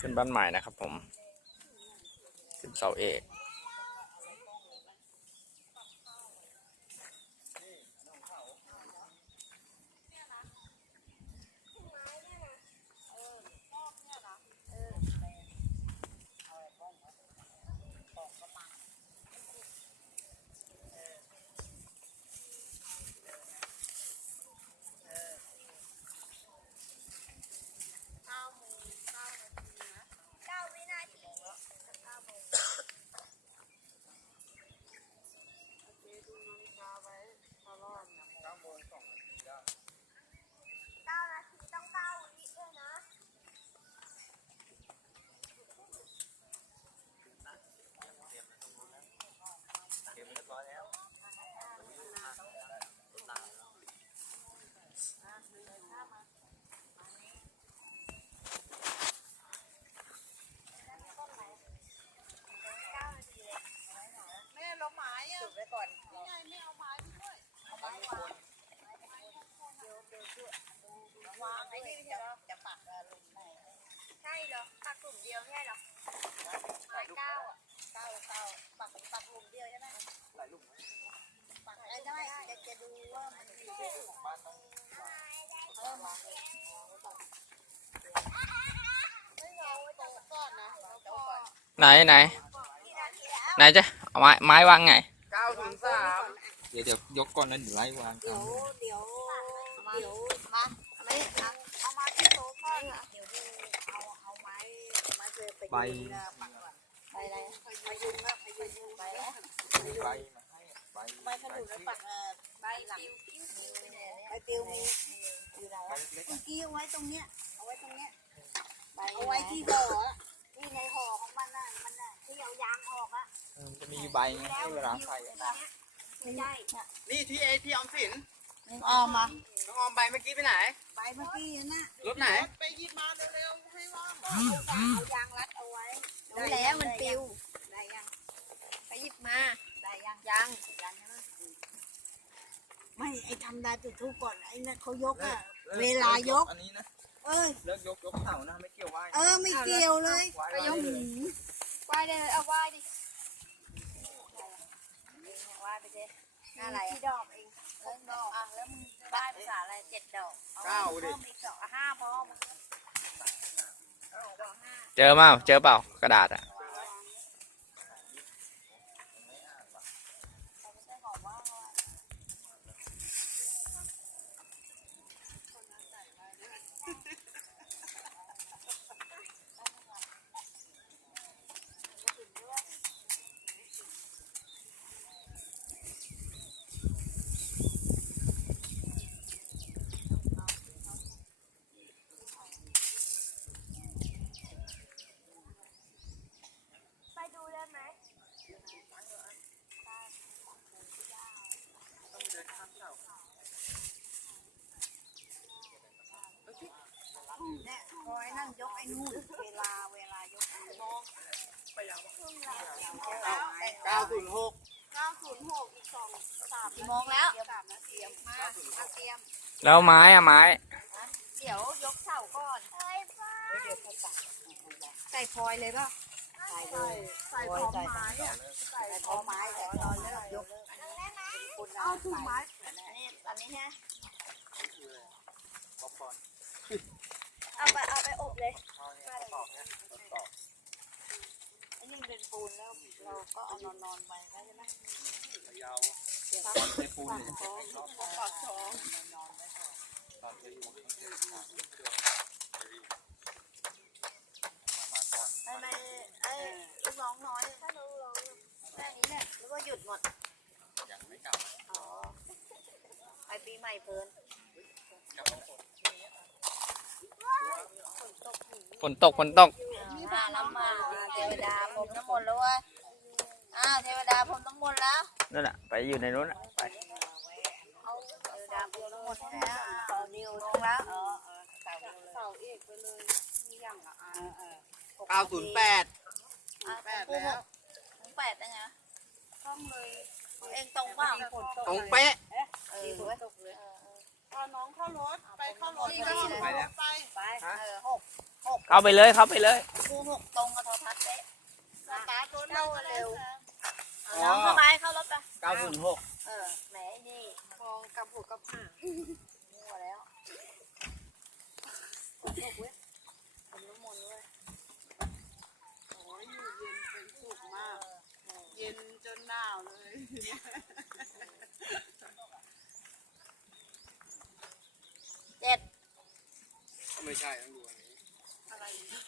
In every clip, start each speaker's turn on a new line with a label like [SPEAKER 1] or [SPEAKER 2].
[SPEAKER 1] ขึ้นบ้านใหม่นะครับผมขึ้นเสาเอก
[SPEAKER 2] ใช่เหรอปักกลุ่มเดียวใช่เหรอไม้เก้าอ่ะเก้าปักกลุ่มเดียวใช่ไหมปักได้จะดูว่ามันมีเรื่องของบ้านต้องมาไม่เอาตรงก่อนนะ
[SPEAKER 1] ไหนไหนจะเอาไม้วางไง
[SPEAKER 3] 9-3เดี๋ยวยกก่อนแล้วเดี๋ยวไล่วาง
[SPEAKER 2] เดี๋ยวมาไม่เอามาที่โต๊ะก่อนเดี๋ยวดูเอาไม้เลยไปปักก่อนไปอะไรไปยุงแล้วไปแล้ว
[SPEAKER 3] ใบ
[SPEAKER 2] ไม้ขนุนแล้วปักใบหลังใบปลิวมีอยู่ไหนเมื่อกี้เอาไว้ตรงเนี้ยเอาไว้ที่ห่อที่ในห่อของมันน่ะที่เอายางออกอ่ะ
[SPEAKER 3] จะมีใบไงให้เวลาใส่
[SPEAKER 2] ไม่ใช่
[SPEAKER 4] นี่ที่ออมสิน
[SPEAKER 2] ออมมา
[SPEAKER 4] น้องออมใบเมื่อกี้ไปไหน
[SPEAKER 2] ใบเมื่อกี้น่ะ
[SPEAKER 4] รถไหน
[SPEAKER 2] ไปหยิบมาเร็วๆให้ว่างเอายางรัดเอาไว้รู้แล้วมันปลิวได้ยังไปหยิบมาได้ยังใช่ไหมไม่ไอ้ทำได้จุดทูปก่อนไอ้นั่นเขายกอ่ะเวลายก
[SPEAKER 3] อันนี้นะ
[SPEAKER 2] เ
[SPEAKER 3] ลิกยกเสานะไม่เกี่ยวไหว
[SPEAKER 2] ไม่เกี่ยวเลย
[SPEAKER 3] ก็ยก
[SPEAKER 2] ไหว้เลยเอาไหว้ดิไหว้ไปสิอะไรที่ดอกเองดอกแล้วมึงไหว้ภาษาอะไร7 ดอก
[SPEAKER 4] 9ดิ
[SPEAKER 2] อีกดอก5พอ
[SPEAKER 1] เจอเปล่ากระดาษอ่ะ
[SPEAKER 2] เนี่ยพอไอ้นั่นยกไอ้นู่นเวลายกมอง
[SPEAKER 4] ไปยัง
[SPEAKER 2] 906อีก3กี่โมงแล้ว3 นาทีมาเตรียม
[SPEAKER 1] แล้วไม้
[SPEAKER 2] เดี๋ยวยกเสาก่อนใส่พลอยเลยป่ะใส่พร้อมไม้อ่ะใส่พร้อมไม้แต่ตอนเลิกยกเอาถุงไม้อันนี้ฮะเอาไปอบเลยไอ้นี่เป็นปูนแล้วเราก็เอานอนไปได้ใช่ไหม
[SPEAKER 3] ยาวใส่ปูนเลย
[SPEAKER 2] ปากท้องทำไมไอ้ลูกน้องน้อยถ้าลูกน้องแค่นี้เนี่ยหรือว่าหยุดหมด
[SPEAKER 3] ยังไม่กลับ
[SPEAKER 2] ไอปีใหม่เพลิน
[SPEAKER 1] ฝนตก
[SPEAKER 2] แล้วมาเทวดาพรมน้ำมนต์แล้ววะเทวดาพรมน้ำมนต์แล้ว
[SPEAKER 1] นั่นแหละไปอยู่ในนู้นไป
[SPEAKER 2] เอาเทวดาพรมน้ำมนต์แล้วต่อนิวลงแล้วเสาเอกไปเลยมีอย่าง
[SPEAKER 4] 908
[SPEAKER 2] แล้ว8ได้ไงต้องเลยเองตรงเปล่า
[SPEAKER 4] ตรงเป๊ะ
[SPEAKER 2] ตกเลย
[SPEAKER 5] น้องเข้ารถไปเข้ารถ
[SPEAKER 4] ไปแล้ว
[SPEAKER 2] ไป6
[SPEAKER 1] เข้าไปเลย
[SPEAKER 2] คุมน้องเข้าไปเข้ารถไป
[SPEAKER 3] 906
[SPEAKER 2] แหมนี่มองกับหัวกับหางมั่วแล้วโอ้โหผมน้ำมนต์ด้วย
[SPEAKER 5] โอ้ยอยู่เย็นเป็นสุขมาก เย็นจนหนาวเลย
[SPEAKER 2] เจ็ด
[SPEAKER 3] ก็ไม่ใช่ต้องดูอันนี้
[SPEAKER 5] อะไร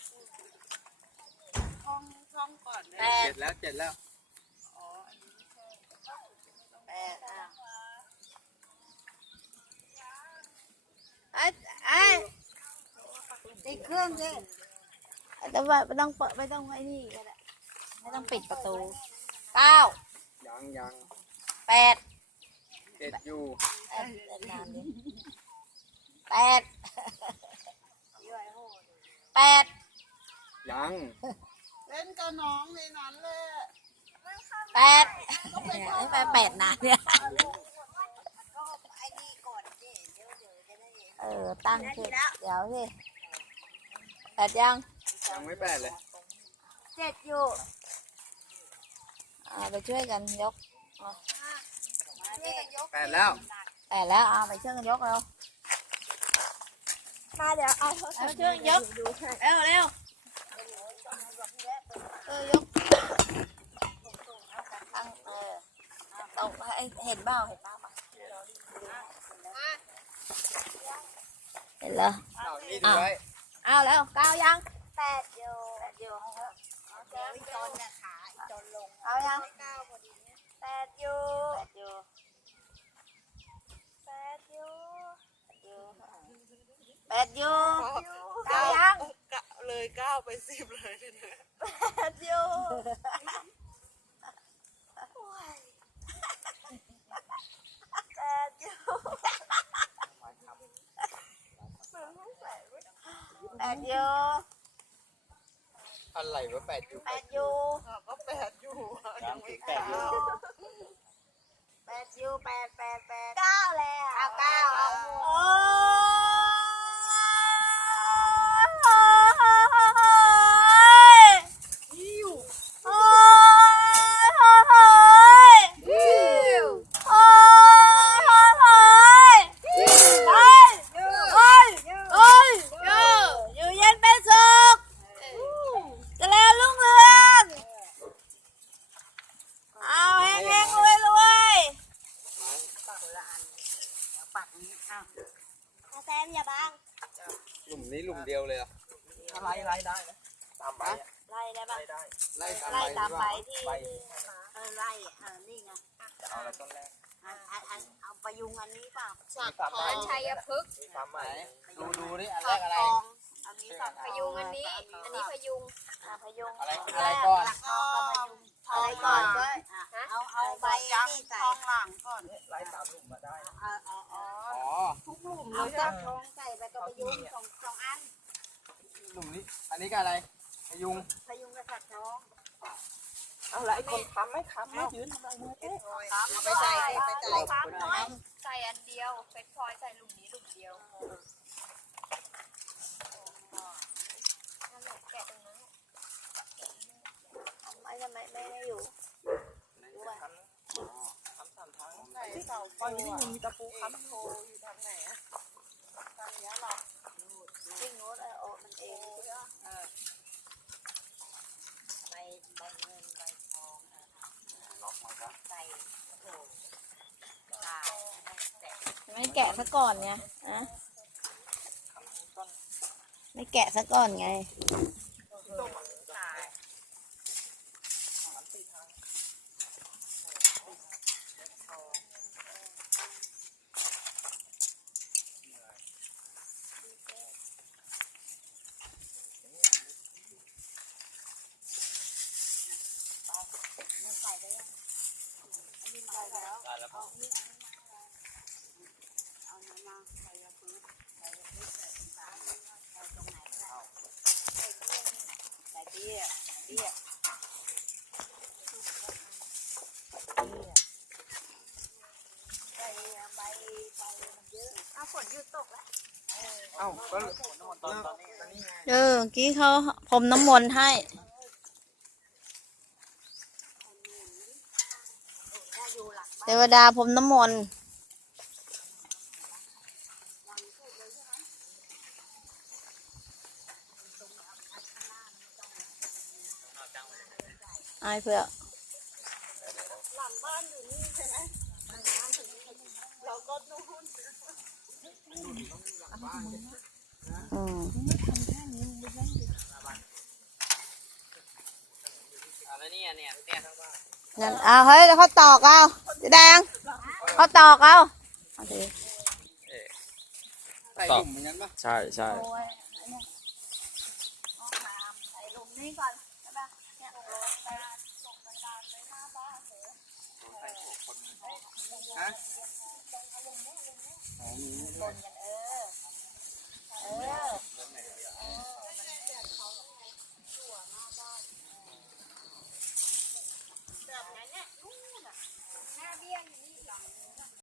[SPEAKER 5] ท่องก่อน
[SPEAKER 2] แป
[SPEAKER 5] นะ
[SPEAKER 2] ด
[SPEAKER 3] เจ็ดแล้ว
[SPEAKER 5] อ๋อ อันนี้ไม่ใช่
[SPEAKER 2] แปดไอ้ติดเครื่องสิแต่ว่าไม่ต้องเปิดไม่ต้องไอ้นี่ก็ได้ไม่ต้องปิดประตูเก้า
[SPEAKER 3] ยัง
[SPEAKER 2] แปด
[SPEAKER 3] เจ็ดอยู่
[SPEAKER 2] นานดิแปดแปด
[SPEAKER 3] ยัง
[SPEAKER 5] เล่นกับน้องในนั้นเลย
[SPEAKER 2] แปดนี่ไปแปดนานเนี่ยตั้งขึ้นเดี๋ยวสิแปดยัง
[SPEAKER 3] ยังไม่แปดเลย
[SPEAKER 2] เจ็ดอยู่ไปช่วยกันยก
[SPEAKER 3] แปดแล้ว
[SPEAKER 2] แปดแล้วไปช่วยกันยกเร็วมาเดี๋ยวเอาช่วยกันยกเร็วเร็วยกตั้งตรงเห็นเบ้าเห็นแล้ว
[SPEAKER 3] เอานี่ดูไว้
[SPEAKER 2] เอาแล้วก้าวยังแปดอยู่เดี๋ยวอีจนเนี่ยขาอีจนลงเอายังแปดอยู่แปดอยู่ก้าวยัง
[SPEAKER 5] เลยก้าวไป10เลยนะ
[SPEAKER 2] แปดอยู่แปดอยู่แปดอยู่
[SPEAKER 3] อะไรวะแปดอยู่
[SPEAKER 2] แปดอยู่
[SPEAKER 5] ก็8อยู่ยังไม่
[SPEAKER 3] แปดอยู่
[SPEAKER 2] แปดอยู่แปดเก้าแล้วเอาเก้าเอาโอ้ยหิวโอ้ยโอ้ยหิวโอ้ยโอ้ยโอ้ยโอ้ยอยู่เย็นเป็นสุขเจริญรุ่งเรืองเอาแห้งๆรวยปักนี้เอาแซมอย่าบัง
[SPEAKER 3] หลุมนี้หลุมเดียวเลยเหรอ
[SPEAKER 4] ไล่ได้นะตามไป
[SPEAKER 2] ไล่ได้ปะ
[SPEAKER 3] ไล่
[SPEAKER 2] ไล่ตามไป
[SPEAKER 3] ที่
[SPEAKER 2] ที่
[SPEAKER 3] ไป
[SPEAKER 2] ไล่นี่ไง
[SPEAKER 3] จะเอาอะไรต้นแรก
[SPEAKER 2] เอาประยุงอันนี้เปล่า
[SPEAKER 3] มีสามใบ
[SPEAKER 2] ชัยพฤกษ์
[SPEAKER 3] มีสามใบดูนี่อันแรกอะไร
[SPEAKER 2] อันนี้สักพยุงอันนี้พยุงพยุง
[SPEAKER 3] อะไรก่อน
[SPEAKER 2] หลักทองกับพยุงอะไรก่อนด้วยเอาใบนี่ใส่
[SPEAKER 5] ท้องหลังก่อน
[SPEAKER 3] ไล่ตามหลุมมาได้
[SPEAKER 2] อ๋อ
[SPEAKER 3] อ๋อ
[SPEAKER 5] ทุกหลุมเล
[SPEAKER 2] เอา
[SPEAKER 5] ย
[SPEAKER 2] สั
[SPEAKER 5] จ้ะ
[SPEAKER 2] กทองใส่ไปกับพยุงสองอัน
[SPEAKER 3] หลุมนี้อันนี้ก็อะไรพยุง
[SPEAKER 2] พยุงกับสักทอง
[SPEAKER 4] เอาละไอ้คนทำไม่ทำไม่ยืนทำอะไรมือเอ๊ะ
[SPEAKER 2] เอาไปใส่ไปใส่
[SPEAKER 6] ใส่อันเดียวเฟซพลอยใส่หลุมนี้หลุมเดียวนั่นแหละแกะตรงนั้น
[SPEAKER 2] ไม่ทำไมไม่ได้อยู่
[SPEAKER 3] ทำสามครั้ง
[SPEAKER 5] ใส่เสา
[SPEAKER 4] ตอนนี้มันมีตะปูค้ำ
[SPEAKER 5] โคอยู่ทางไหนอะทางนี้หรอ
[SPEAKER 2] วิ่งโน้ตโอ้มันเองใบเงินใบทอง
[SPEAKER 3] ล็อกมาครับ
[SPEAKER 2] ใส่ไม่แกะซะก่อนไงอะไม่แกะซะก่อนไงใส่เบี้ยใส่ใบมันเยอะเอาฝนหยุดตกแล้ว
[SPEAKER 3] เอ้าก็ตอนนี้ไง
[SPEAKER 2] เมื่อกี้เขาพรมน้ำมนต์ให้เทวดาพรมน้ำมนต์ไอ้เพื่อ
[SPEAKER 5] หลังบ้านอยู่นี่ใช่ไหมเราก็นู่น
[SPEAKER 2] อืม
[SPEAKER 1] อะไรเนี่ยทั้งบ้าน
[SPEAKER 2] นั่นเอาเฮ้ยเขาตอกเอาสีแดงเขาตอกเอาเอาดิ
[SPEAKER 3] ใส่หลุมเหมือนกันปะ
[SPEAKER 1] ใช่ใช่
[SPEAKER 2] โอ้ยอันเนี้ยห้องน้ำใส่หลุมนี่ก่อนใช่ปะเนี่ยลงไปส่งไปดานไปหน้าบ้านเลย
[SPEAKER 3] ฮะ
[SPEAKER 2] บนกัน